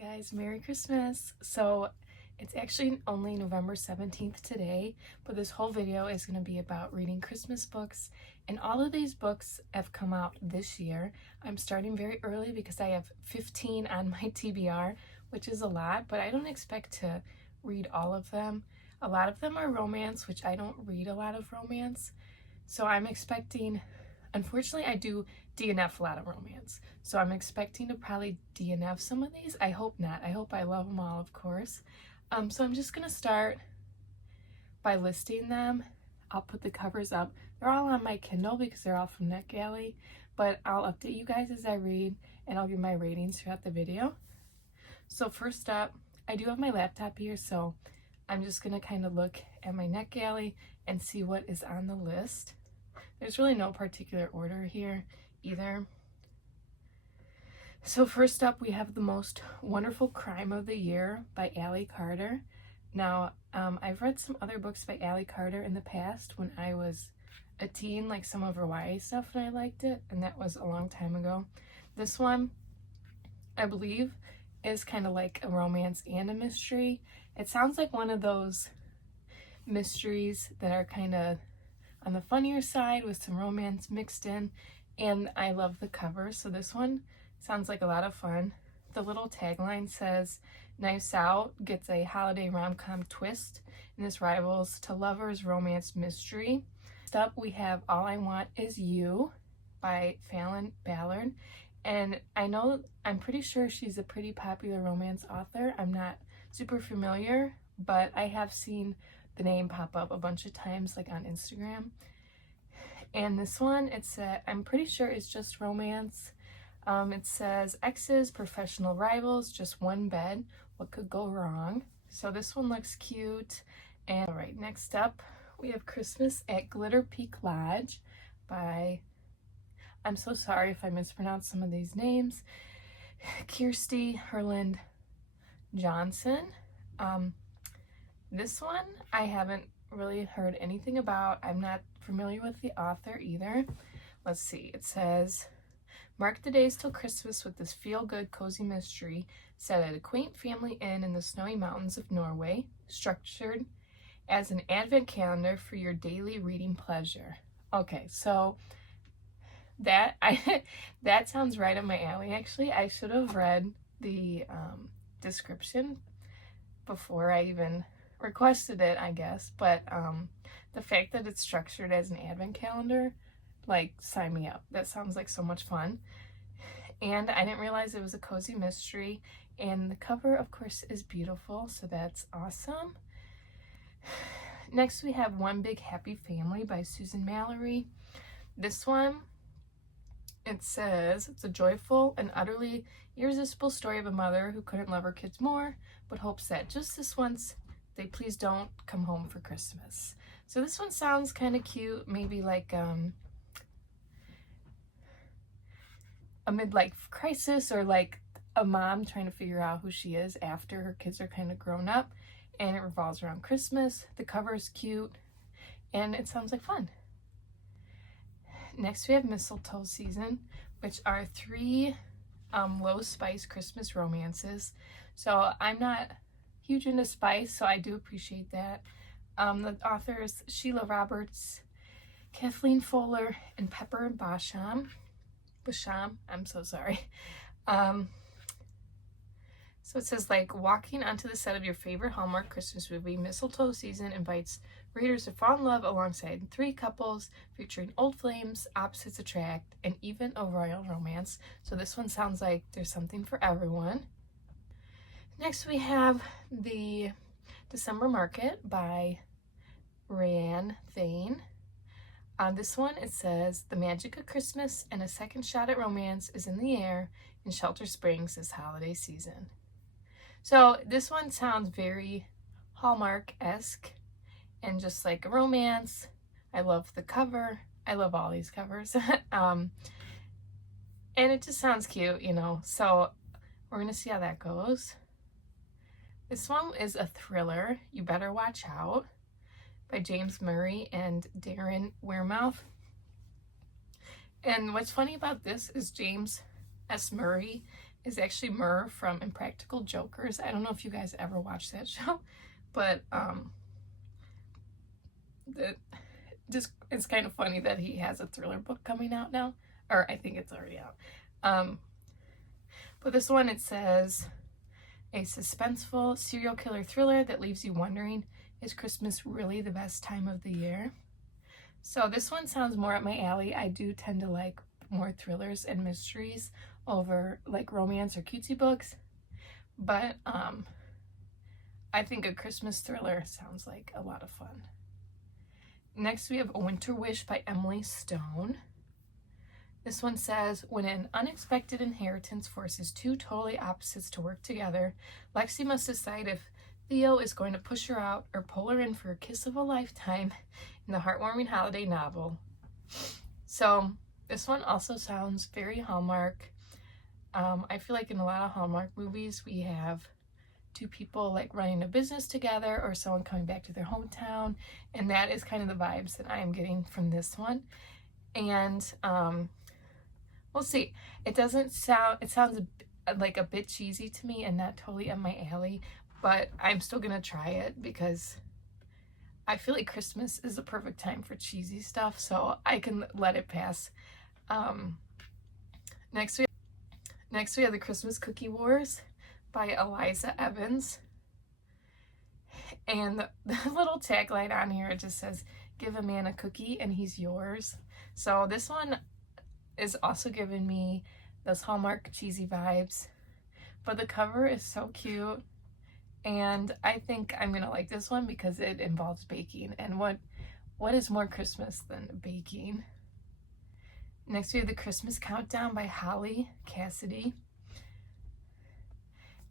Hi guys, Merry Christmas! So it's actually only November 17th today, but this whole video is going to be about reading Christmas books, and all of these books have come out this year. I'm starting very early because I have 15 on my TBR, which is a lot, but I don't expect to read all of them. A lot of them are romance, which I don't read a lot of romance, so I'm expecting. Unfortunately, I do DNF a lot of romance, so I'm expecting to probably DNF some of these. I hope not. I hope I love them all, of course. So I'm just going to start by listing them. I'll put the covers up. They're all on my Kindle because they're all from NetGalley, but I'll update you guys as I read, and I'll give my ratings throughout the video. So first up, I do have my laptop here, so I'm just going to kind of look at my NetGalley and see what is on the list. There's really no particular order here either. So first up, we have The Most Wonderful Crime of the Year by Ally Carter. Now, I've read some other books by Ally Carter in the past when I was a teen, like some of her YA stuff, and I liked it, and that was a long time ago. This one, I believe, is kind of like a romance and a mystery. It sounds like one of those mysteries that are kind of on the funnier side with some romance mixed in, and I love the cover, so this one sounds like a lot of fun. The little tagline says, "Knives Out gets a holiday rom-com twist and this rivals to lovers romance mystery." Next up, we have All I Want Is You by Falon Ballard, and I'm pretty sure she's a pretty popular romance author. I'm not super familiar, but I have seen the name pop up a bunch of times, like on Instagram. And this one, I'm pretty sure it's just romance. It says, exes, professional rivals, just one bed, what could go wrong? So this one looks cute. And all right, next up, we have Christmas at Glitter Peak Lodge by, I'm so sorry if I mispronounce some of these names, Kirsty Herland Johnson. This one I haven't really heard anything about. I'm not familiar with the author either. Let's see. It says, mark the days till Christmas with this feel-good, cozy mystery set at a quaint family inn in the snowy mountains of Norway, structured as an advent calendar for your daily reading pleasure. Okay, so that that sounds right up my alley. Actually, I should have read the description before I even requested it, I guess, but the fact that it's structured as an advent calendar, like, sign me up. That sounds like so much fun. And I didn't realize it was a cozy mystery, and the cover, of course, is beautiful, so that's awesome. Next, we have One Big Happy Family by Susan Mallory. This one, it says, it's a joyful and utterly irresistible story of a mother who couldn't love her kids more, but hopes that just this once they please don't come home for Christmas. So this one sounds kind of cute, maybe like a midlife crisis, or like a mom trying to figure out who she is after her kids are kind of grown up, and it revolves around Christmas. The cover is cute, and it sounds like fun. Next, we have Mistletoe Season, which are 3 low spice Christmas romances. So I'm not huge into spice, so I do appreciate that. The authors, Sheila Roberts, Kathleen Fuller, and Pepper Basham. I'm so sorry. So it says, like walking onto the set of your favorite Hallmark Christmas movie, Mistletoe Season invites readers to fall in love alongside 3 couples, featuring old flames, opposites attract, and even a royal romance. So this one sounds like there's something for everyone. Next, we have The December Market by Rayanne Thane. On this one, it says, the magic of Christmas and a second shot at romance is in the air in Shelter Springs this holiday season. So this one sounds very Hallmark-esque and just like a romance. I love the cover. I love all these covers. And it just sounds cute, you know. So we're going to see how that goes. This one is a thriller, You Better Watch Out, by James Murray and Darren Wearmouth. And what's funny about this is James S. Murray is actually Murr from Impractical Jokers. I don't know if you guys ever watched that show, but it's kind of funny that he has a thriller book coming out now, or I think it's already out. But this one, it says, a suspenseful serial killer thriller that leaves you wondering, is Christmas really the best time of the year? So this one sounds more up my alley. I do tend to like more thrillers and mysteries over like romance or cutesy books, but I think a Christmas thriller sounds like a lot of fun. Next we have A Winter Wish by Emily Stone. This one says, when an unexpected inheritance forces two totally opposites to work together, Lexi must decide if Theo is going to push her out or pull her in for a kiss of a lifetime in the heartwarming holiday novel. So this one also sounds very Hallmark. I feel like in a lot of Hallmark movies we have two people like running a business together or someone coming back to their hometown, and that is kind of the vibes that I am getting from this one. And we'll see. It sounds like a bit cheesy to me and not totally up my alley, but I'm still gonna try it because I feel like Christmas is the perfect time for cheesy stuff, so I can let it pass. Next we have The Christmas Cookie Wars by Eliza Evans. And the little tagline on here, it just says, give a man a cookie and he's yours. So this one is also giving me those Hallmark cheesy vibes, but the cover is so cute, and I think I'm gonna like this one because it involves baking, and what is more Christmas than baking? Next we have The Christmas Countdown by Holly Cassidy.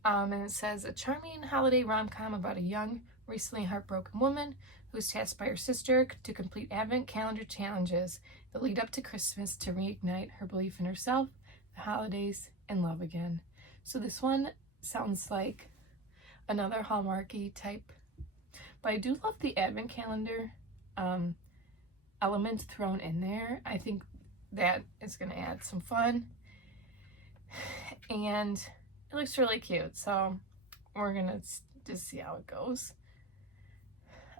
And it says, a charming holiday rom-com about a young, recently heartbroken woman who is tasked by her sister to complete advent calendar challenges that lead up to Christmas to reignite her belief in herself, the holidays, and love again. So this one sounds like another Hallmarky type, but I do love the advent calendar element thrown in there. I think that is going to add some fun, and it looks really cute, so we're going to just see how it goes.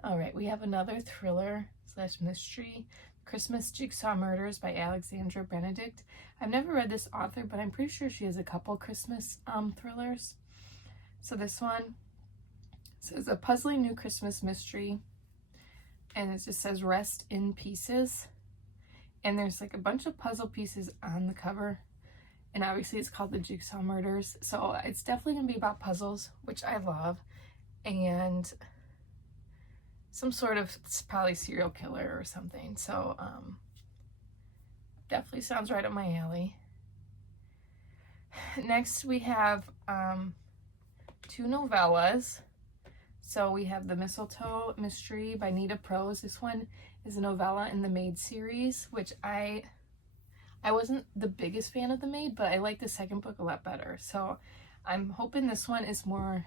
All right, we have another thriller / mystery, Christmas Jigsaw Murders by Alexandra Benedict. I've never read this author, but I'm pretty sure she has a couple Christmas thrillers. So this one says, a puzzling new Christmas mystery, and it just says rest in pieces, and there's like a bunch of puzzle pieces on the cover, and obviously it's called The Jigsaw Murders, so it's definitely gonna be about puzzles, which I love, and some sort of, it's probably serial killer or something, so definitely sounds right up my alley. Next we have two novellas. So we have The Mistletoe Mystery by Nita Prose. This one is a novella in the Maid series, which I wasn't the biggest fan of the Maid, but I like the second book a lot better. So I'm hoping this one is more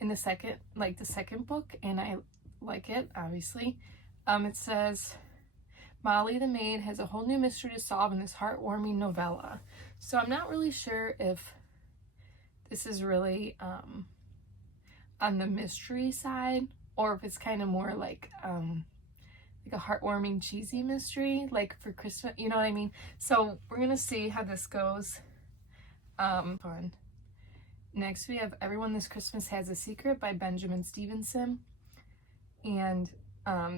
in the second book, and I like it, obviously. It says, Molly the maid has a whole new mystery to solve in this heartwarming novella. So I'm not really sure if this is really on the mystery side, or if it's kind of more like a heartwarming cheesy mystery, like for Christmas, you know what I mean? So we're gonna see how this goes. Fun. Next we have Everyone This Christmas Has a Secret by Benjamin Stevenson, and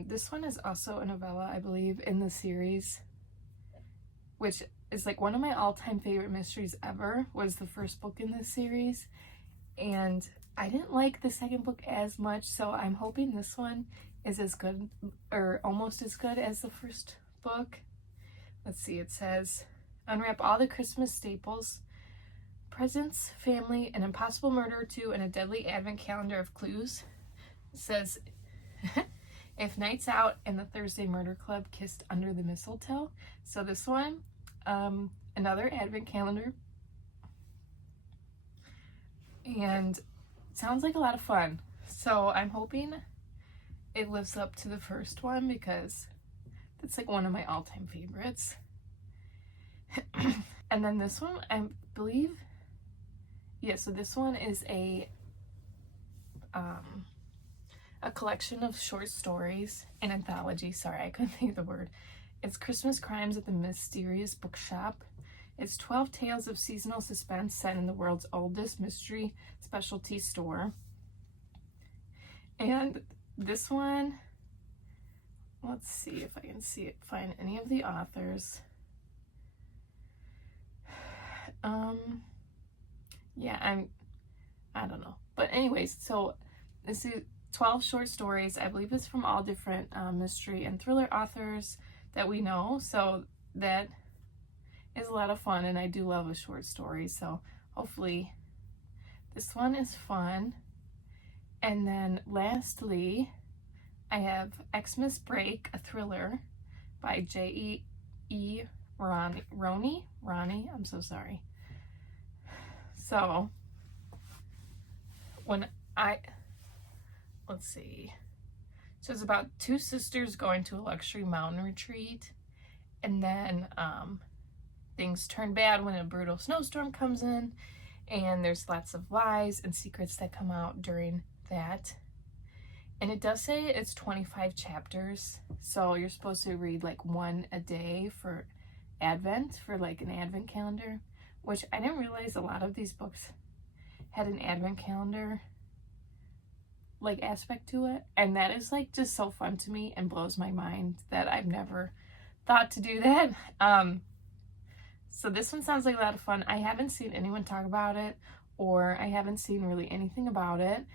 this one is also a novella, I believe, in the series, which is like one of my all-time favorite mysteries ever, was the first book in this series, and I didn't like the second book as much, so I'm hoping this one is as good, or almost as good, as the first book. Let's see, it says, unwrap all the Christmas staples, presents, family, an impossible murder or two, and a deadly advent calendar of clues. It says, if nights out and the Thursday Murder Club kissed under the mistletoe. So this one, another advent calendar, and it sounds like a lot of fun. So I'm hoping it lives up to the first one, because it's like one of my all-time favorites. And then this one, I believe Yeah, so this one is a collection of short stories, an anthology. Sorry, I couldn't think of the word. It's Christmas Crimes at the Mysterious Bookshop. It's 12 tales of seasonal suspense set in the world's oldest mystery specialty store. And this one, let's see if I can find any of the authors. Yeah, I don't know. But anyways, so this is 12 short stories. I believe it's from all different mystery and thriller authors that we know. So that is a lot of fun, and I do love a short story. So hopefully this one is fun. And then lastly, I have Xmas Break, a thriller by J.E. Roney. I'm so sorry. So let's see. So it's about two sisters going to a luxury mountain retreat, and then things turn bad when a brutal snowstorm comes in, and there's lots of lies and secrets that come out during that. And it does say it's 25 chapters, so you're supposed to read like one a day for Advent, for like an Advent calendar, which I didn't realize a lot of these books had an Advent calendar like aspect to it, and that is like just so fun to me and blows my mind that I've never thought to do that. So this one sounds like a lot of fun. I haven't seen anyone talk about it, or I haven't seen really anything about it,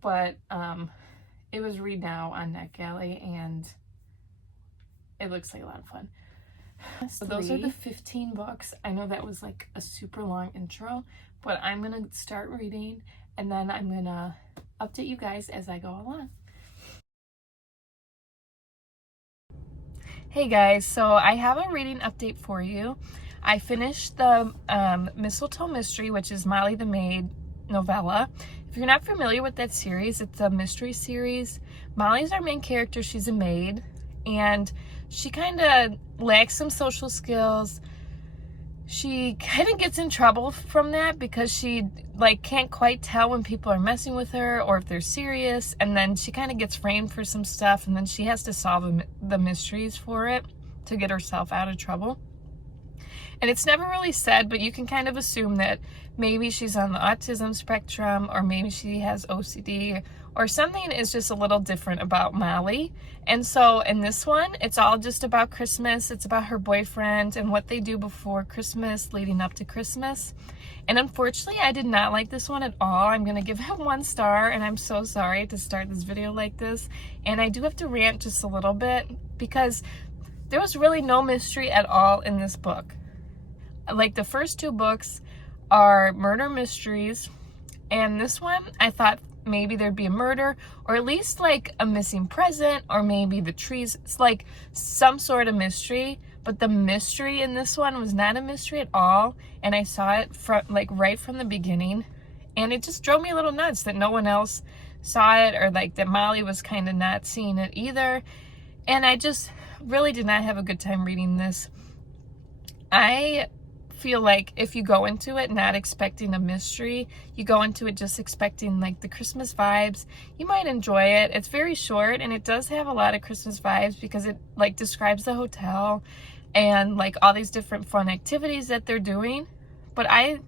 but it was Read Now on NetGalley, and it looks like a lot of fun. So those are the 15 books. I know that was like a super long intro, but I'm gonna start reading, and then I'm gonna update you guys as I go along. Hey guys, so I have a reading update for you. I finished the Mistletoe Mystery, which is Molly the Maid novella. If you're not familiar with that series, it's a mystery series. Molly's our main character. She's a maid, and she kind of lacks some social skills. She kind of gets in trouble from that because she like can't quite tell when people are messing with her or if they're serious, and then she kind of gets framed for some stuff, and then she has to solve the mysteries for it to get herself out of trouble. And it's never really said, but you can kind of assume that maybe she's on the autism spectrum, or maybe she has OCD, or something is just a little different about Molly. And so in this one, it's all just about Christmas. It's about her boyfriend and what they do before Christmas, leading up to Christmas. And unfortunately, I did not like this one at all. I'm going to give it 1 star, and I'm so sorry to start this video like this. And I do have to rant just a little bit because there was really no mystery at all in this book. Like, the first 2 books are murder mysteries, and this one I thought maybe there'd be a murder, or at least like a missing present, or maybe the trees. It's like some sort of mystery, but the mystery in this one was not a mystery at all, and I saw it from like right from the beginning, and it just drove me a little nuts that no one else saw it, or like that Molly was kind of not seeing it either. And I just really did not have a good time reading this. I feel like if you go into it not expecting a mystery, you go into it just expecting like the Christmas vibes, you might enjoy it. It's very short, and it does have a lot of Christmas vibes because it like describes the hotel and like all these different fun activities that they're doing. But I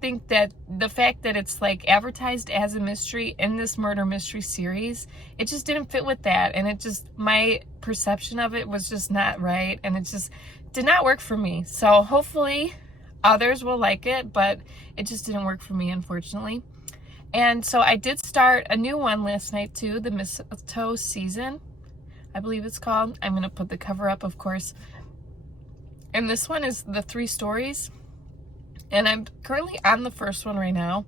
think that the fact that it's like advertised as a mystery in this murder mystery series, it just didn't fit with that, and it just, my perception of it was just not right, and it just did not work for me. So hopefully others will like it, but it just didn't work for me, unfortunately. And so I did start a new one last night too, the Mistletoe Season, I believe it's called. I'm gonna put the cover up, of course. And this one is the 3 stories, and I'm currently on the first one right now.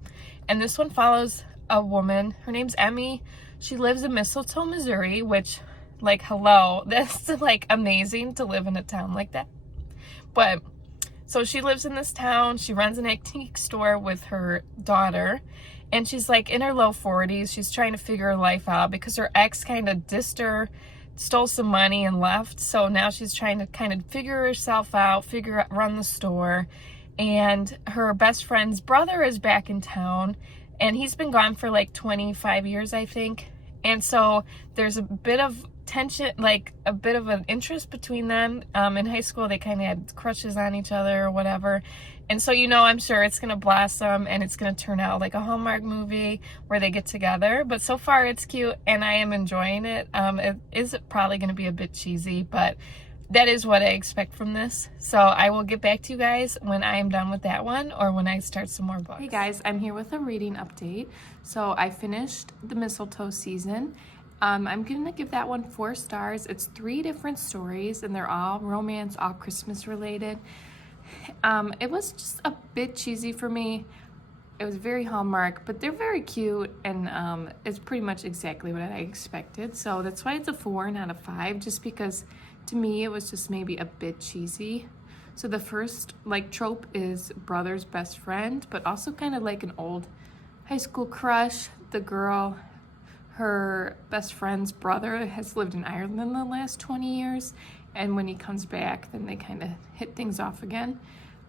And this one follows a woman, her name's Emmy. She lives in Mistletoe, Missouri, which, like, hello, that's like amazing to live in a town like that. But so she lives in this town. She runs an antique store with her daughter, and she's like in her low 40s. She's trying to figure her life out because her ex kind of dissed her, stole some money and left. So now she's trying to kind of figure herself out, run the store. and her best friend's brother is back in town, and he's been gone for like 25 years, I think. And so there's a bit of tension, like a bit of an interest between them. In high school, they kind of had crushes on each other or whatever. And so, I'm sure it's going to blossom and it's going to turn out like a Hallmark movie where they get together. But so far it's cute and I am enjoying it. It is probably going to be a bit cheesy, but that is what I expect from this. So I will get back to you guys when I am done with that one or when I start some more books. Hey guys, I'm here with a reading update. So I finished The Mistletoe Season. I'm going to give that one 4 stars. It's 3 different stories and they're all romance, all Christmas related. It was just a bit cheesy for me. It was very Hallmark, but they're very cute and it's pretty much exactly what I expected. So that's why it's a 4, not a 5, just because to me it was just maybe a bit cheesy. So the first trope is brother's best friend, but also kind of like an old high school crush. The girl, her best friend's brother has lived in Ireland the last 20 years, and when he comes back, then they kind of hit things off again.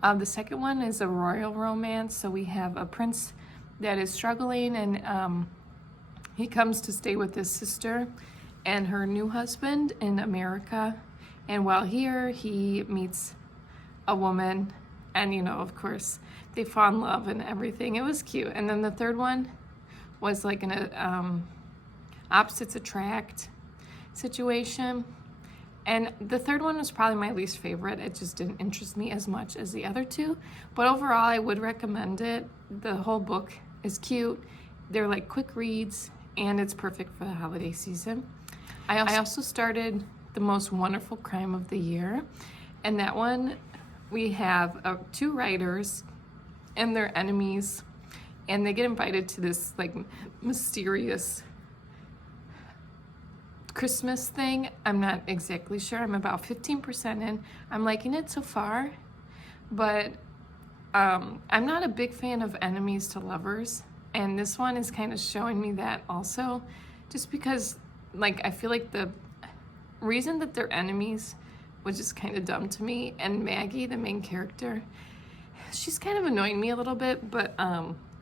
The second one is a royal romance. So we have a prince that is struggling, and he comes to stay with his sister and her new husband in America. And while here, he meets a woman, and of course, they fall in love and everything. It was cute. And then the third one was like an opposites attract situation. And the third one was probably my least favorite. It just didn't interest me as much as the other 2. But overall, I would recommend it. The whole book is cute. They're like quick reads, and it's perfect for the holiday season. I also started The Most Wonderful Crime of the Year. And that one, we have 2 writers and their enemies. And they get invited to this like mysterious Christmas thing. I'm not exactly sure. I'm about 15% in. I'm liking it so far, but I'm not a big fan of enemies to lovers, and this one is kind of showing me that also, just because I feel like the reason that they're enemies was just kind of dumb to me. And Maggie, the main character, she's kind of annoying me a little bit, but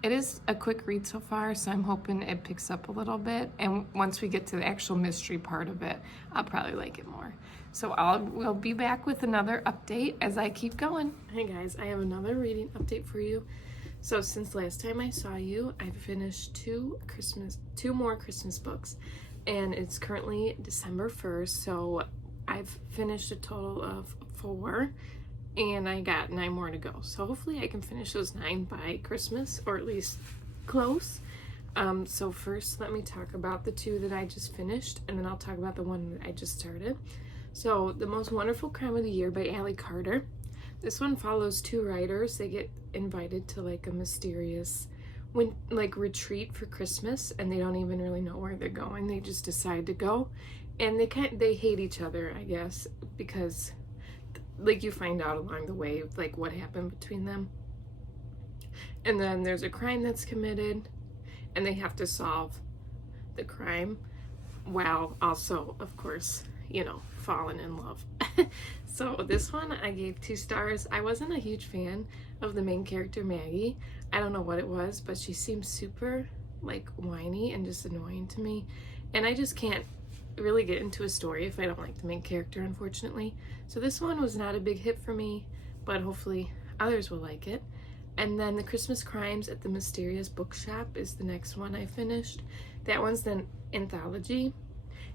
it is a quick read so far, so I'm hoping it picks up a little bit. And once we get to the actual mystery part of it, I'll probably like it more. So we'll be back with another update as I keep going. Hey guys, I have another reading update for you. So since last time I saw you, I've finished 2 more Christmas books, and it's currently December 1st. So I've finished a total of 4. And I got 9 more to go. So hopefully I can finish those 9 by Christmas, or at least close. So first, let me talk about the 2 that I just finished, and then I'll talk about the one that I just started. So The Most Wonderful Crime of the Year by Ally Carter. This one follows 2 writers. They get invited to like a mysterious retreat for Christmas, and they don't even really know where they're going. They just decide to go, and they hate each other, I guess, because you find out along the way what happened between them. And then there's a crime that's committed, and they have to solve the crime while also, of course, falling in love. So this one I gave 2 stars. I wasn't a huge fan of the main character, Maggie. I don't know what it was, but she seems super whiny and just annoying to me, and I just can't really get into a story if I don't like the main character, unfortunately. So this one was not a big hit for me, but hopefully others will like it. And then The Christmas Crimes at the Mysterious Bookshop is the next one I finished. That one's an anthology,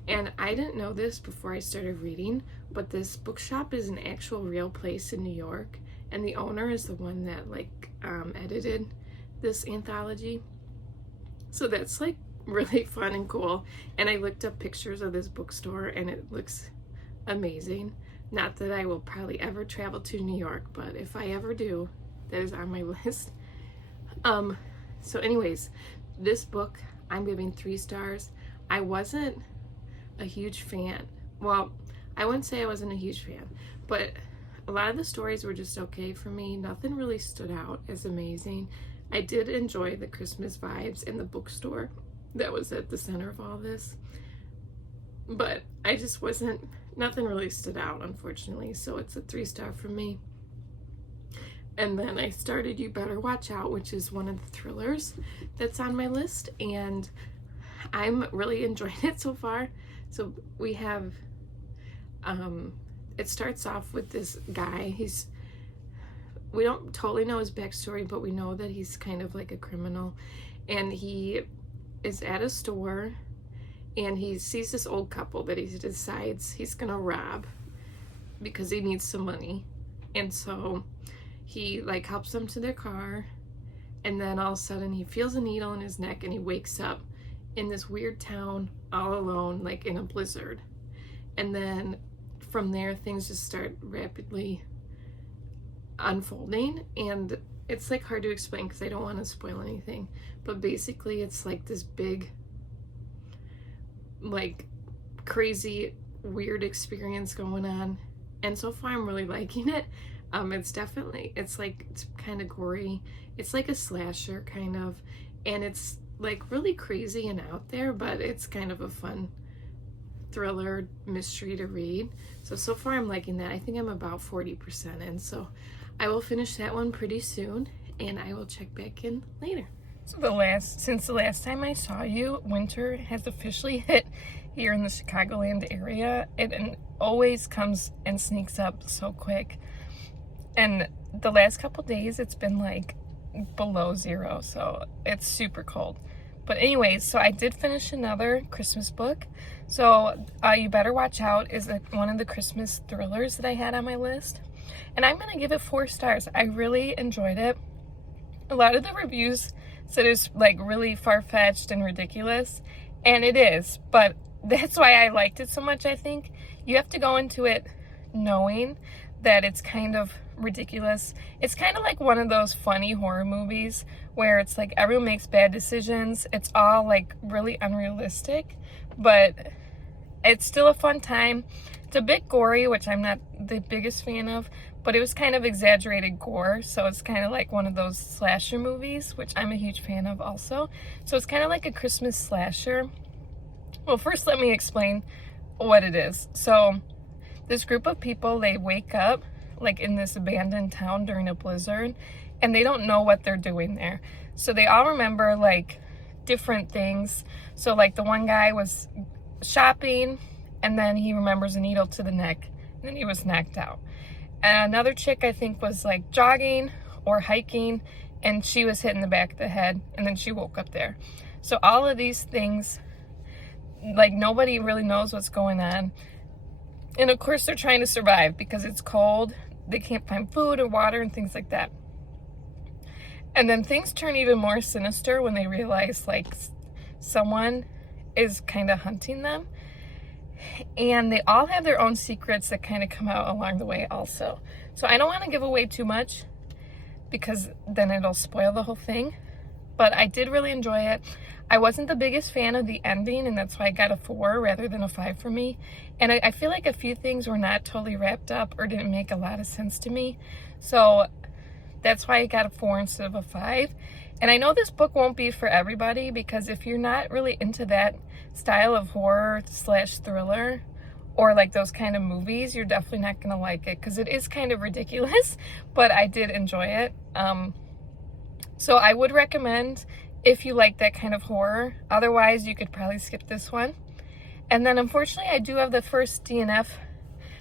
and I didn't know this before I started reading, but this bookshop is an actual real place in New York, and the owner is the one that edited this anthology. So that's really fun and cool. And I looked up pictures of this bookstore, and it looks amazing. Not that I will probably ever travel to New York, but if I ever do, that is on my list. So anyways, this book I'm giving 3 stars. I wasn't a huge fan. Well, I wouldn't say I wasn't a huge fan, but a lot of the stories were just okay for me. Nothing really stood out as amazing. I did enjoy the Christmas vibes in the bookstore that was at the center of all this, but I just nothing really stood out, unfortunately. So it's a 3 star for me. And then I started You Better Watch Out, which is one of the thrillers that's on my list, and I'm really enjoying it so far. So we have, it starts off with this guy. We don't totally know his backstory, but we know that he's kind of like a criminal, and he is at a store, and he sees this old couple that he decides he's gonna rob because he needs some money. And so he like helps them to their car, and then all of a sudden he feels a needle in his neck, and he wakes up in this weird town all alone, like in a blizzard. And then from there things just start rapidly unfolding, and it's like hard to explain because I don't want to spoil anything, but basically it's like this big, like crazy weird experience going on, and so far I'm really liking it. It's like, it's kind of gory. It's like a slasher kind of, and it's like really crazy and out there, but it's kind of a fun thriller mystery to read. So far I'm liking that. I think I'm about 40% in, so I will finish that one pretty soon, and I will check back in later. So since the last time I saw you, winter has officially hit here in the Chicagoland area. It always comes and sneaks up so quick. And the last couple days, it's been like below 0, so it's super cold. But anyways, so I did finish another Christmas book. So You Better Watch Out is one of the Christmas thrillers that I had on my list. And I'm going to give it 4 stars. I really enjoyed it. A lot of the reviews said it's like really far-fetched and ridiculous. And it is, but that's why I liked it so much, I think. You have to go into it knowing that it's kind of ridiculous. It's kind of like one of those funny horror movies where it's like everyone makes bad decisions. It's all like really unrealistic, but it's still a fun time. It's a bit gory, which I'm not the biggest fan of, but it was kind of exaggerated gore, so it's kind of like one of those slasher movies, which I'm a huge fan of also. So it's kind of like a Christmas slasher. Well, first let me explain what it is. So this group of people, they wake up like in this abandoned town during a blizzard, and they don't know what they're doing there. So they all remember like different things. So like the one guy was shopping, and then he remembers a needle to the neck, and then he was knocked out. And another chick, I think, was like jogging or hiking, and she was hit in the back of the head, and then she woke up there. So all of these things, like nobody really knows what's going on. And of course they're trying to survive because it's cold. They can't find food or water and things like that. And then things turn even more sinister when they realize like someone is kind of hunting them. And they all have their own secrets that kind of come out along the way also. So I don't want to give away too much because then it'll spoil the whole thing. But I did really enjoy it. I wasn't the biggest fan of the ending, and that's why I got a 4 rather than a 5 for me. And I feel like a few things were not totally wrapped up or didn't make a lot of sense to me. So that's why I got a 4 instead of a 5. And I know this book won't be for everybody, because if you're not really into that style of horror / thriller or like those kind of movies, you're definitely not going to like it because it is kind of ridiculous, but I did enjoy it. So I would recommend if you like that kind of horror. Otherwise, you could probably skip this one. And then unfortunately, I do have the first DNF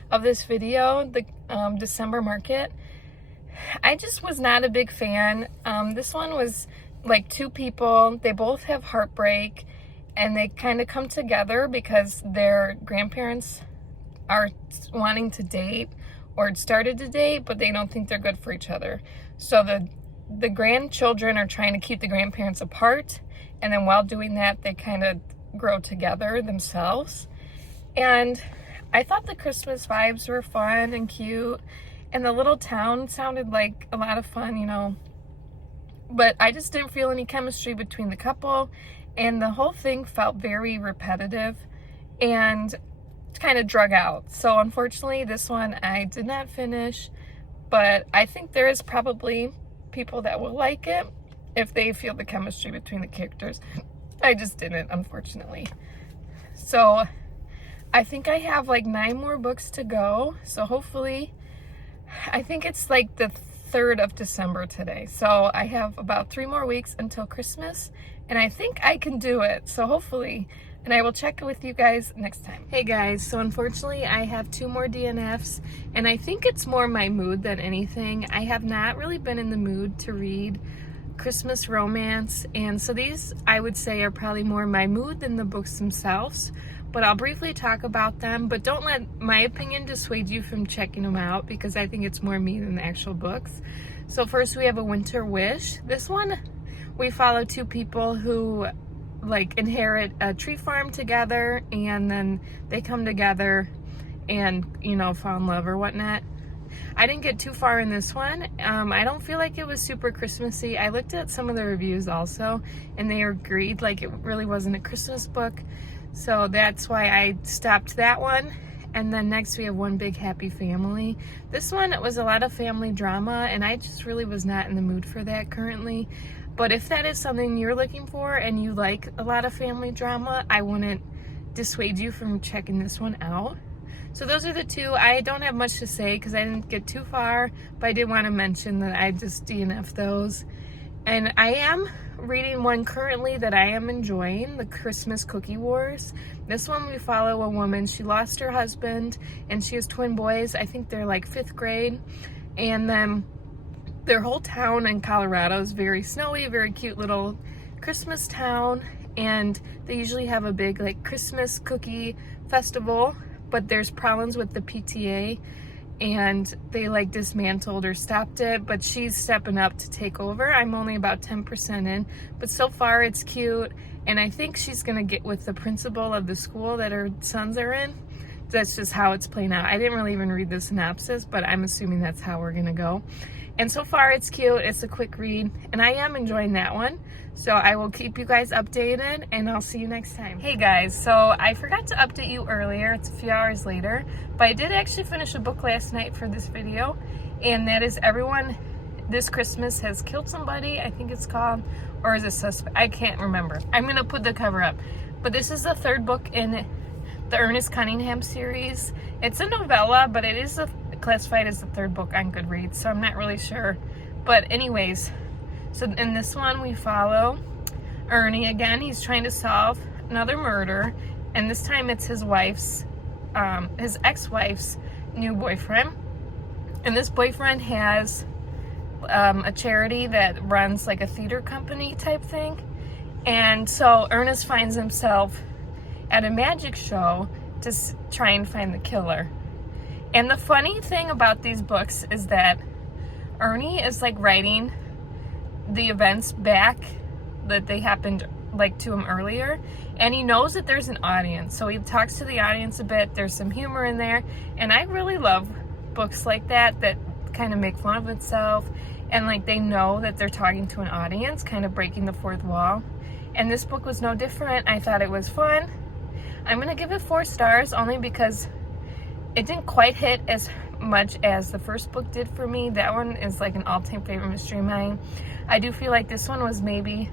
of this video, the December Market. I just was not a big fan. This one was like 2 people. They both have heartbreak, and they kind of come together because their grandparents are wanting to date or started to date, but they don't think they're good for each other. So the grandchildren are trying to keep the grandparents apart, and then while doing that, they kind of grow together themselves. And I thought the Christmas vibes were fun and cute, and the little town sounded like a lot of fun, you know. But I just didn't feel any chemistry between the couple, and the whole thing felt very repetitive and kind of drug out. So unfortunately, this one I did not finish, but I think there is probably people that will like it if they feel the chemistry between the characters. I just didn't, unfortunately. So I think I have like 9 more books to go. So hopefully, I think it's like the 3rd of December today. So I have about 3 more weeks until Christmas, and I think I can do it. So hopefully, and I will check with you guys next time. Hey guys, so unfortunately I have 2 more DNFs, and I think it's more my mood than anything. I have not really been in the mood to read Christmas romance, and so these I would say are probably more my mood than the books themselves, but I'll briefly talk about them. But don't let my opinion dissuade you from checking them out, because I think it's more me than the actual books. So first we have A Winter Wish. This one we follow 2 people who like inherit a tree farm together, and then they come together and, you know, fall in love or whatnot. I didn't get too far in this one. I don't feel like it was super Christmassy. I looked at some of the reviews also, and they agreed like it really wasn't a Christmas book. So that's why I stopped that one. And then next we have One Big Happy Family. This one, it was a lot of family drama, and I just really was not in the mood for that currently. But if that is something you're looking for and you like a lot of family drama, I wouldn't dissuade you from checking this one out. So those are the 2. I don't have much to say because I didn't get too far, but I did want to mention that I just DNF'd those. And I am reading one currently that I am enjoying, The Christmas Cookie Wars. This one we follow a woman. She lost her husband and she has twin boys. I think they're like 5th grade. And then their whole town in Colorado is very snowy, very cute little Christmas town. And they usually have a big like Christmas cookie festival, but there's problems with the PTA and they like dismantled or stopped it, but she's stepping up to take over. I'm only about 10% in, but so far it's cute, and I think she's gonna get with the principal of the school that her sons are in. That's just how it's playing out. I didn't really even read the synopsis, but I'm assuming that's how we're gonna go. And so far it's cute, it's a quick read, and I am enjoying that one. So I will keep you guys updated, and I'll see you next time. Hey guys, so I forgot to update you earlier. It's a few hours later, but I did actually finish a book last night for this video, and that is Everyone This Christmas Has Killed Somebody, I think it's called, or is it Suspect? I can't remember. I'm gonna put the cover up. But this is the 3rd book in the Ernest Cunningham series. It's a novella, but it is classified as the 3rd book on Goodreads, so I'm not really sure. But anyways, so in this one we follow Ernie again. He's trying to solve another murder, and this time it's his ex-wife's new boyfriend. And this boyfriend has a charity that runs like a theater company type thing. And so Ernest finds himself at a magic show to try and find the killer. And the funny thing about these books is that Ernie is like writing the events back that they happened like to him earlier, and he knows that there's an audience, so he talks to the audience a bit. There's some humor in there, and I really love books like that kind of make fun of itself, and like they know that they're talking to an audience, kind of breaking the 4th wall. And this book was no different. I thought it was fun. I'm gonna give it 4 stars only because it didn't quite hit as much as the first book did for me. That one is like an all-time favorite mystery of mine. I do feel like this one was maybe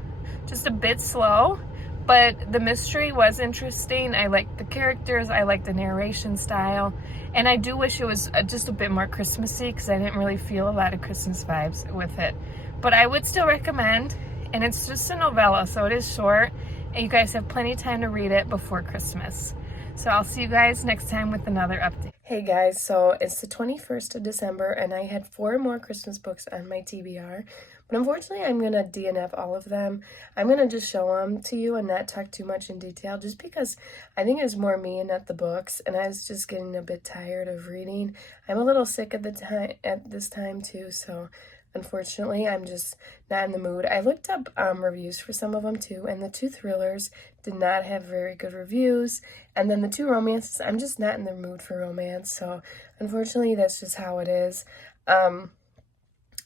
just a bit slow, but the mystery was interesting. I liked the characters, I liked the narration style, and I do wish it was just a bit more Christmassy because I didn't really feel a lot of Christmas vibes with it. But I would still recommend, and it's just a novella, so it is short, and you guys have plenty of time to read it before Christmas. So I'll see you guys next time with another update. Hey guys, so it's the 21st of December, and I had 4 more Christmas books on my TBR. But unfortunately, I'm going to DNF all of them. I'm going to just show them to you and not talk too much in detail, just because I think it's more me and not the books, and I was just getting a bit tired of reading. I'm a little sick at this time too, so unfortunately, I'm just not in the mood. I looked up reviews for some of them too, and the 2 thrillers did not have very good reviews. And then the 2 romances, I'm just not in the mood for romance, so unfortunately, that's just how it is.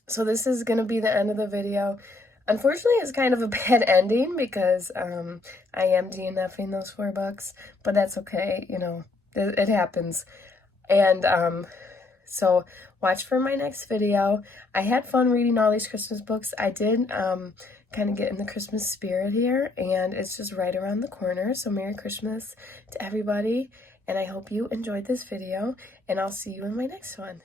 So this is going to be the end of the video. Unfortunately, it's kind of a bad ending because I am DNFing those 4 books, but that's okay, you know, it happens. And so watch for my next video. I had fun reading all these Christmas books. I did kind of get in the Christmas spirit here, and it's just right around the corner. So Merry Christmas to everybody, and I hope you enjoyed this video, and I'll see you in my next one.